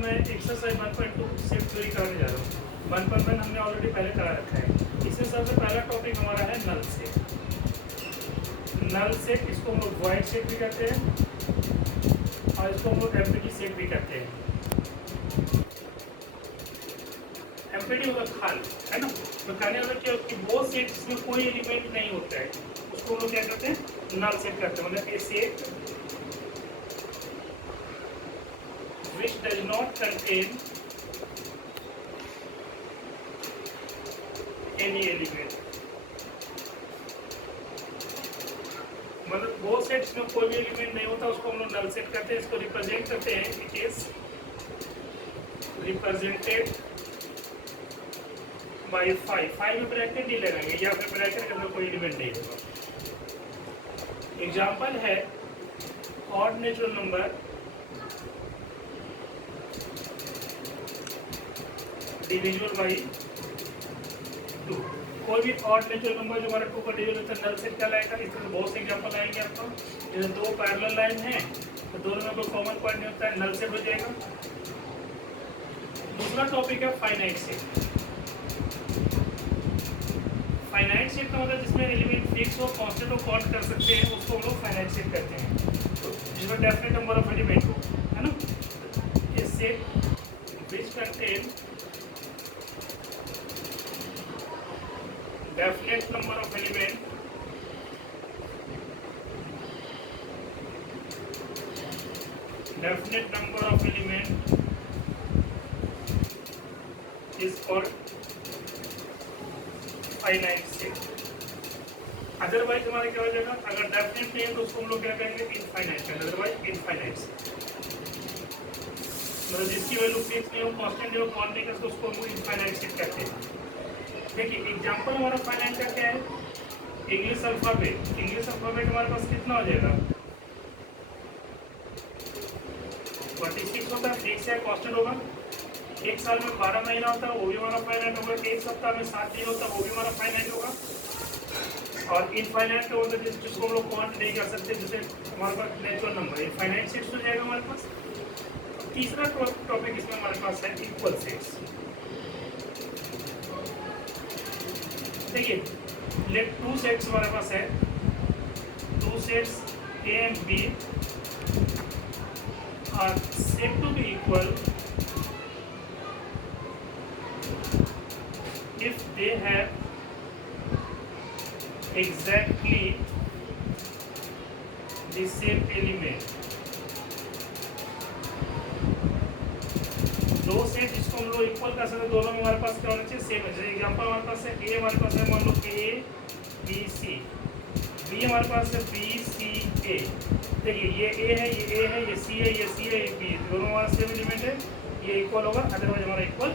मैं exercise 1.2 shift theory कराने जा रहा हूँ। 1.1 हमने ऑलरेडी पहले करा रखा है। इसमें सबसे पहला टॉपिक हमारा है नल सेट। नल सेट, इसको हम लोग वॉइड सेट भी कहते हैं और इसको हम लोग एम्प्टी सेट भी कहते हैं। एम्प्टी मतलब खाली, है ना। तो कहने वाला क्या कि वो सेट जिसमें कोई एलिमेंट नहीं होता है उसको हम लोग क्या कहते हैं, नल सेट कहते हैं। मतलब ए set which does not contain any element, मतलब वो सेट्स में कोई भी एलिमेंट नहीं होता उसको हम लोग नल सेट कहते हैं। इसको रिप्रेजेंट करते हैं, इट इज रिप्रेजेंटेड बाय 5 में ब्रैकेट नहीं लगाएंगे या फिर ब्रैकेट के अंदर कोई एलिमेंट नहीं होगा। एग्जांपल है odd natural number divisible by 2। कोई भी ऑड नेचुरल नंबर जो हमारा 2 का डिविजन होता है नल सेट कहलाएगा। इस तरह बहुत से एग्जांपल आएंगे आपको। जैसे दो पैरेलल लाइन है तो दोनों में कोई कॉमन पॉइंट नहीं होता है, नल सेट हो जाएगा। दूसरा टॉपिक है फाइनाइट सेट। फाइनाइट सेट का मतलब जिसमें एलिमेंट फिक्स हो, कांस्टेंट हो, काउंट कर सकते हैं, उसको हम लोग फाइनाइट सेट कहते हैं। तो जिसमें डेफिनेट नंबर ऑफ एलिमेंट हो, है ना। इस set which contain definite number of element is called finite set। Otherwise हमारा क्या हो जाएगा, अगर डेफिनेट नहीं है तो उसको हम लोग क्या कहेंगे, इनफाइनाइट। अदरवाइज इनफाइनाइट मतलब जिसकी वैल्यू फिक्स नहीं हो, कांस्टेंट नहीं हो, काउंट नहीं कर सकते, उसको हम इनफाइनाइट सेट कहते हैं। देखिए एग्जांपल हमारा फाइनाइट का क्या है, इंग्लिश अल्फाबेट। इंग्लिश अल्फाबेट हमारे पास कितना हो जाएगा, 26 होता है, फिक्स है, कांस्टेंट होगा। एक साल में 12 महीना होता है, वो भी हमारा फाइनाइट होगा। एक सप्ताह में 7 दिन होता है, वो भी हमारा फाइनाइट होगा। और इनफाइनाइट होता है जिसको हम लोग काउंट नहीं कर सकते, जैसे हमारे पास नेचुरल नंबर, इनफाइनाइट सेट्स हो जाएगा हमारे पास। तीसरा टॉपिक इसमें हमारे पास है इक्वल सेट्स। देखिए लेट 2 सेट्स हमारे पास है, 2 sets A and B are said to be equal if they have exactly the same element। दो सेट जिसको हम लोग इक्वल कर सकते हैं, दोनों में हमारे पास क्या होना चाहिए, सेम है। जैसे एग्जांपल हमारे पास है ए, हमारे पास है मान लो ए बी सी, बी हमारे पास है बी सी ए। देखिए ये ए है, ये ए है, ये सी है, ये सी है, ये बी, दोनों हमारा सेम एलिमेंट है, ये इक्वल होगा। अदरवाइज हमारा इक्वल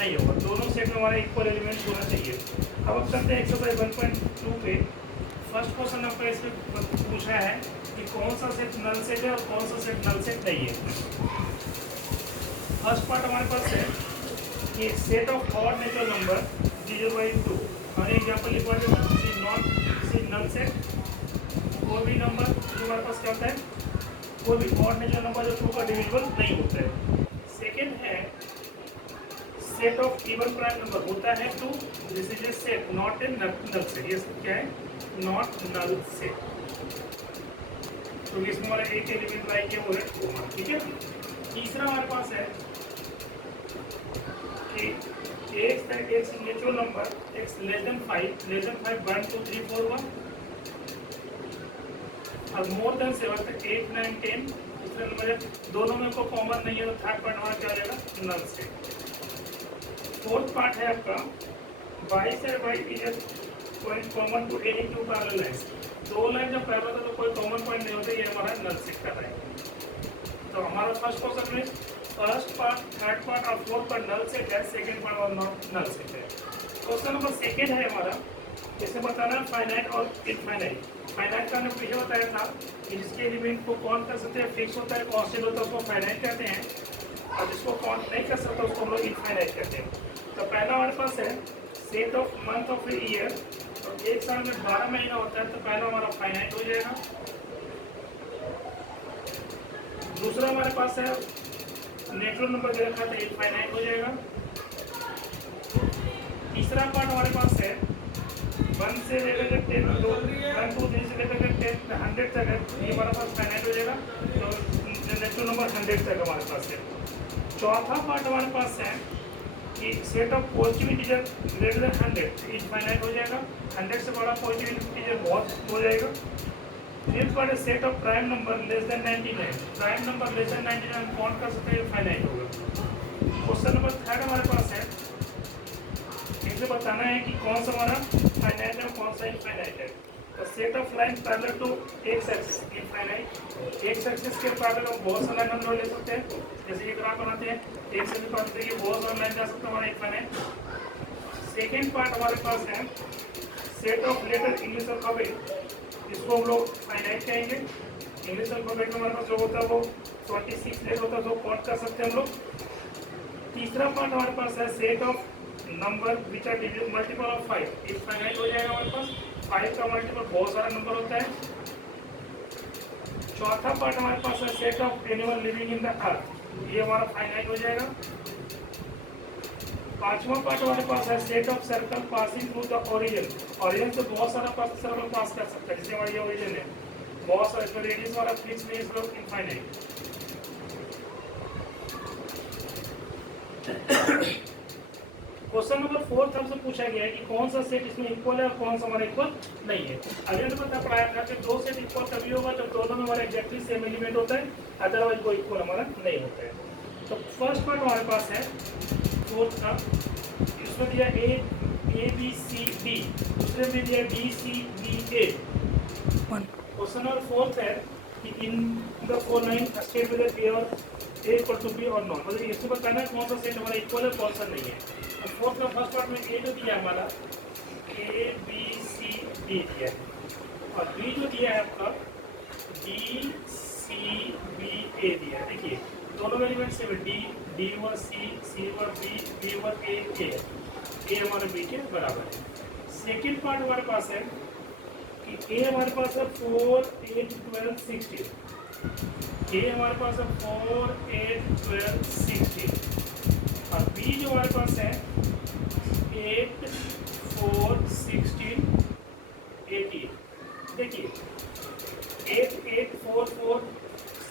नहीं होगा। दोनों सेट में हमारा इक्वल एलिमेंट होना चाहिए। अब हम करते हैं एक्सरसाइज 1.2 पे। फर्स्ट क्वेश्चन आपका इसमें पूछा है कि कौन सा सेट नल सेट है और कौन सा सेट नल सेट नहीं है। फर्स्ट पार्ट हमारे पास है कि set of odd natural number divisible by 2। और एग्जांपल लिखवा देता हूं, सी नल सेट। कोई भी नंबर जो हमारे पास क्या होता है, कोई भी ऑड नेचुरल नंबर जो 2 का डिविजिबल नहीं होता है। सेकंड है set of even prime number होता है 2, this is a set not a null set. ये क्या है, नॉट नल सेट। तो इसमें हमारा एक एलिमेंट लाएंगे वो है 2, ठीक है। तीसरा हमारे पास है x natural number, x less than 5 1 2 3 4 1 और मोर देन 7 8 9 10। दूसरे नंबर है, दोनों में कोई कॉमन नहीं है, तो थर्ड पार्ट हमारा क्या हो जाएगा, नल सेट। फोर्थ पार्ट है आपका बाई से बाई is point common to any 2 parallel lines. 2 line जब पैरेलल होता है तो कोई कॉमन पॉइंट नहीं होता, ये हमारा नल सेट कर रहा है। तो हमारा फर्स्ट क्वेश्चन में फर्स्ट पार्ट, थर्ड पार्ट और फोर्थ पार्ट नल सेट है, सेकंड पार्ट और नॉट नल सेट है। क्वेश्चन नंबर सेकंड है हमारा, इसे बताना फाइनाइट और इनफाइनाइट। फाइनाइट का हमने पीछे बताया था कि जिसके एलिमेंट को काउंट कर सकते हैं, फिक्स होता है, कांस्टेंट होता है, उसको फाइनाइट कहते हैं। और जिसको काउंट नहीं कर सकता उसको हम लोग इनफाइनाइट कहते हैं। तो पहला हमारे पास है set of month of a year. तो एक साल में 12 महीना होता है, तो पहला हमारा फाइनाइट हो जाएगा। दूसरा हमारे पास है नेचुरल नंबर दे रखा था इनफाइनाइट हो जाएगा। तीसरा पार्ट हमारे पास है 1 से लेकर 10 1 2 3 से लेकर 10 100 तक है, ये हमारे पास फाइनाइट हो जाएगा। तो नेचुरल नंबर 100 तक हमारे पास है। चौथा पार्ट हमारे पास है कि set of positive integer greater than 100 infinite हो जाएगा। 100 से बड़ा पॉजिटिव इंटीजर बहुत हो जाएगा। फिफ्थ पार्ट है set of prime number less than 99, prime number less than 99 हम काउंट कर सकते हैं, फाइनाइट होगा। क्वेश्चन नंबर 3 हमारे पास है, इसे बताना है कि कौन सा हमारा फाइनाइट है और कौन सा इनफाइनाइट है। तो set of line parallel to x axis infinite, x axis के पैरेलल हम बहुत सारा लाइन हम ले सकते हैं, जैसे ये ग्राफ बनाते हैं एक्स एक्सिस पर देखिए बहुत सारा लाइन जा सकता है हमारा इनफाइनाइट। सेकेंड पार्ट हमारे पास है set of letter English alphabet, इसको हम लोग फाइनाइट कहेंगे। इंग्लिश अल्फाबेट में हमारे पास जो होता है वो 26 लेटर होता है, तो काउंट कर सकते हैं हम लोग। तीसरा पार्ट हमारे पास है set of number which are multiple of 5, infinite हो जाएगा हमारे पास। 5 का मल्टीपल बहुत सारा नंबर होता है। चौथा पार्ट हमारे पास है set of animal living in the earth, ये हमारा फाइनाइट हो जाएगा। पांचवा पार्ट हमारे पास है set of circle passing through the origin, origin से बहुत सारा सर्कल पास कर सकता है, जैसे हमारा ये ओरिजिन है बहुत सारा, इसमें रेडियस वाला फिक्स नहीं, इसमें इनफाइनाइट। क्वेश्चन नंबर 4 हमसे पूछा गया है कि कौन सा सेट इसमें इक्वल है और कौन सा हमारा इक्वल नहीं है। अगले नंबर तक पढ़ाया था कि दो सेट इक्वल तभी होगा जब दोनों में हमारा एग्जैक्टली सेम एलिमेंट होता है, अदरवाइज कोई इक्वल हमारा नहीं होता है। तो फर्स्ट पार्ट हमारे पास है 4th का, इसमें दिया ए बी सी डी, दूसरे में दिया D C B A. Question number 4 है कि in the four line state with A और ए इक्वल टू बी और नॉट, मतलब इसको बताना है कौन सा सेट हमारा इक्वल है कौन सा नहीं है। तो 4th का फर्स्ट पार्ट में ए जो दिया हमारा ए बी सी डी दिया है, और बी जो दिया है आपका डी सी बी ए दिया है। देखिए दोनों एलिमेंट से डी डी ओवर सी, सी ओवर बी, बी ओवर ए हमारे बी के बराबर है। सेकेंड पार्ट हमारे पास है कि ए हमारे पास है 4 8 12 16, ए हमारे पास है 4 8 12 16, और बी जो हमारे पास है 8 4 16 18। देखिए 8 8 4 4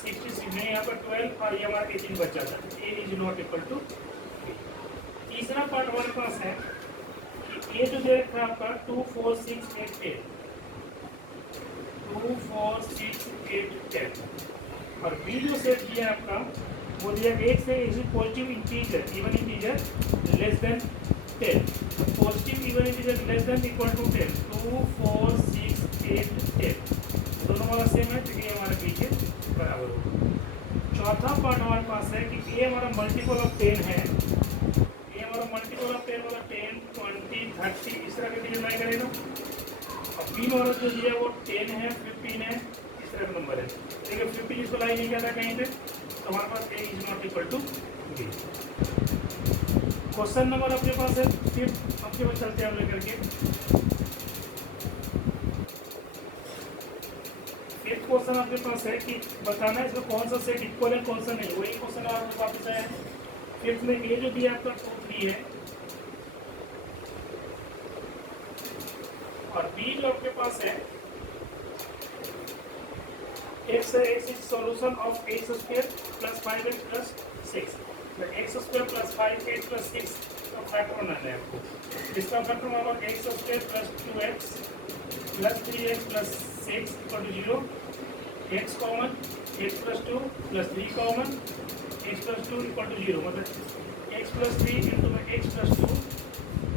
66 में यहाँ पर 12 और ये हमारा 18 बच जाता है, A is not equal to B. तीसरा पार्ट हमारे पास है कि ए जो दे रखा है आपका 2 4 6 8 10, 2 4 6 8 10, और बी जो सेट दिया है आपका वो दिया 1 से is positive integer even integer less than 10, positive even integer less than equal to 10, 2 4 6 8 10, दोनों हमारा सेम है, तो ये हमारे बी के बराबर होगा। चौथा पार्ट हमारे पास है कि ए हमारा मल्टीपल ऑफ 10 है, ए हमारा मल्टीपल ऑफ 10 वाला 10 20 30 इस तरह के डिजिट लाई करेगा, और बी हमारा जो दिया है वो 10 है 15 है इस तरह का नंबर है, लेकिन 15 इसको लाई नहीं करता कहीं पे, तो हमारे पास A is not equal to B. Question number अपने पास है 5th, अपने पास चलते हैं हम लेकर के। 5th क्वेश्चन आपके पास है कि बताना है इसमें कौन सा सेट इक्वल है कौन सा नहीं, वही क्वेश्चन आपके वापस आया है। 5th में ए जो दिया आपका 2 3 है, और बी जो आपके पास है x is solution of x square plus 5x plus 6, तो x square plus 5x plus 6 का फैक्टर बनाना है आपको। इसका फैक्टर होगा x square plus 2x plus 3x plus 6 equal to 0, x common x plus 2 plus 3 common x plus 2 equal to 0, मतलब x plus 3 into में x plus 2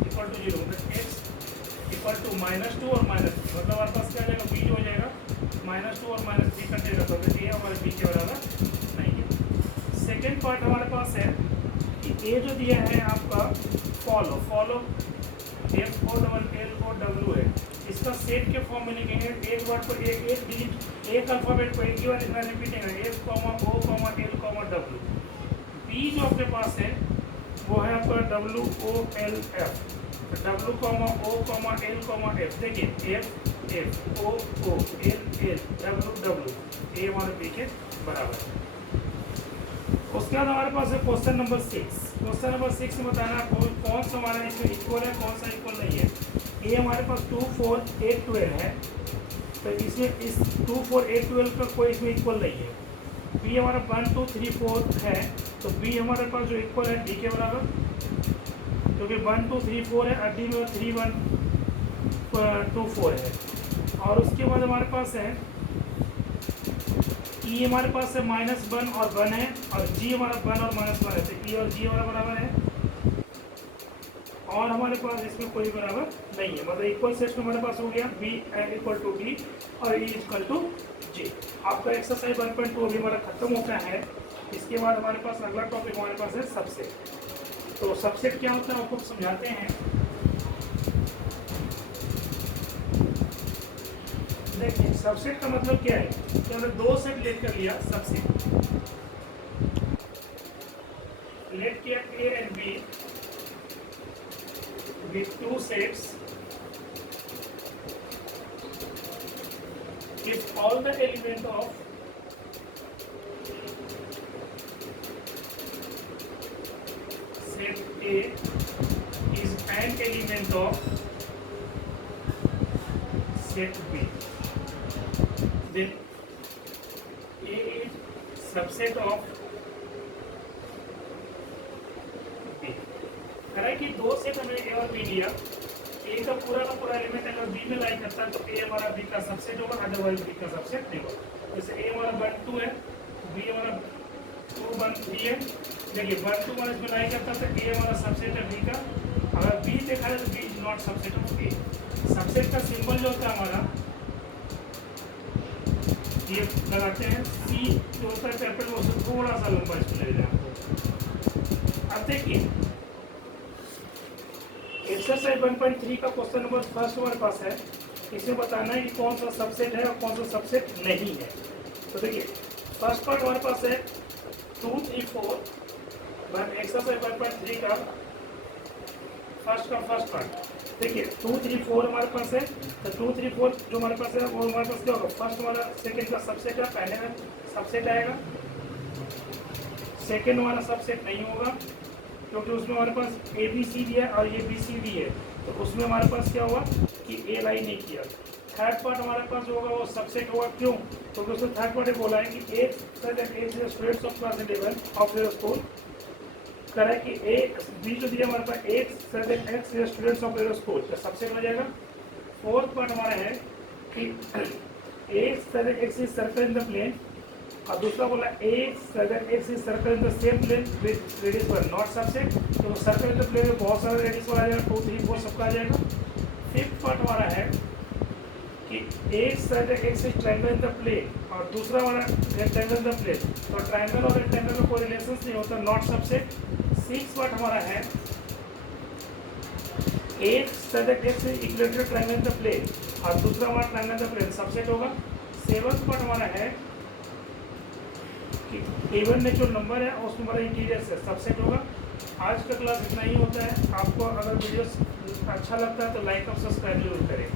equal to 0, मतलब x equal to -2 और -3, मतलब हमारे पास क्या आ जाएगा b जो हो जाएगा -2 और -3 कटेगा, तो ये हमारे b के बराबर नहीं है। सेकेंड पार्ट हमारे पास है कि a जो दिया है आपका फॉलो FOLLOW है, इसका सेट के फॉर्म में लिखेंगे, एक वर्ड को एक डिजिट एक अल्फाबेट को एक ही बार लिखना रिपीटिंग है, F, O, L, W। B जो आपके पास है वो है आपका WOLF, W, O, L, F। देखिए F O L L W W, ये हमारे बी के बराबर है। उसके बाद हमारे पास है क्वेश्चन नंबर 6। क्वेश्चन नंबर 6 में बताना कौन सा हमारा इसमें इक्वल है, कौन सा इक्वल नहीं है। ये हमारे पास 2 4 8 12 है, तो इसमें इस 2 4 8 12 का कोई इसमें इक्वल नहीं है। बी हमारा 1 2 3 4 है, तो बी हमारे पास जो इक्वल है डी के बराबर, क्योंकि 1 2 3 4 है और डी में 3 1 2 4 है। और उसके बाद हमारे पास है ई हमारे पास है -1 और 1 है, और जी हमारा 1 और -1 है, तो ई और जी हमारा बराबर है। और हमारे पास इसमें कोई बराबर नहीं है, मतलब इक्वल सेट में हमारे पास हो गया बी इक्वल टू डी और ई इक्वल टू जी। आपका एक्सरसाइज 1.2 अभी हमारा खत्म होता है। इसके बाद हमारे पास अगला टॉपिक हमारे पास है सबसेट। तो सबसेट क्या होता है आपको समझाते हैं। देखिए सबसेट का मतलब क्या है कि हमने दो सेट लेकर लिया सबसेट, लेट किया A and B with two sets if all the element of set A is an element of set B, then A is subset of कि दो सेट हमने ए और बी लिया, ए का पूरा एलिमेंट अगर बी में लाई करता है तो ए हमारा बी का सबसेट होगा, अदरवाइज बी का सबसेट नहीं होगा। जैसे ए हमारा 1 2 है, बी हमारा 2 1 3 है। देखिए 1 2 हमारा इसमें लाई करता है तो ए हमारा सबसेट है बी का। अगर बी देखा जाए तो B is not subset of A. Subset का सिंबल जो होता है हमारा ये लगाते हैं, सी जो होता है कैपिटल वो से थोड़ा सा लंबा इसमें ले जाए आपको। अब देखिए एक्सरसाइज 1.3 का क्वेश्चन नंबर फर्स्ट हमारे पास है। इसमें बताना है कि कौन सा सबसेट है और कौन सा सबसेट नहीं है। तो देखिए फर्स्ट पार्ट हमारे पास है 2 3 4 एक्सरसाइज 1.3 का फर्स्ट पार्ट। देखिए 2 3 4 हमारे पास है, तो 2 3 4 जो हमारे पास है वो हमारे पास क्या होगा, फर्स्ट हमारा सेकेंड का सबसेट है, पहले में सबसेट आएगा, सेकेंड हमारा सबसेट नहीं होगा क्योंकि उसमें हमारे पास ए बी सी डी है और ये बी सी डी है, तो उसमें हमारे पास क्या हुआ कि ए लाई नहीं किया। थर्ड पार्ट हमारे पास जो होगा वो सबसेट होगा, क्यों? क्योंकि उसमें थर्ड पार्ट बोला है कि एक students of class 11 of your school कह कि ए बी जो दिया हमारे पास एक X students of your school, तो सबसेट हो जाएगा। फोर्थ पार्ट हमारा है कि एक X is circle in the plane, और दूसरा बोला X is circle in the same plane with radius 1 not subset, तो सर्कल इन द प्लेन में बहुत सारे रेडियस आ जाएगा, 2 3 4 सबका आ जाएगा। फिफ्थ पार्ट हमारा है कि X is triangle in the plane और दूसरा हमारा रेक्टेंगल इन द प्लेन, तो ट्रायंगल और रेक्टेंगल में कोई रिलेशन नहीं होता, नॉट सबसेट। सिक्स पार्ट हमारा है X is equal to triangle in the plane और दूसरा हमारा triangle in the plane, subset होगा। सेवंथ पार्ट हमारा है कि इवन नेचुरल नंबर है और उसमें हमारा इंटीरियर से सबसेट होगा। आज का क्लास इतना ही होता है। आपको अगर वीडियो अच्छा लगता है तो लाइक और सब्सक्राइब जरूर करें।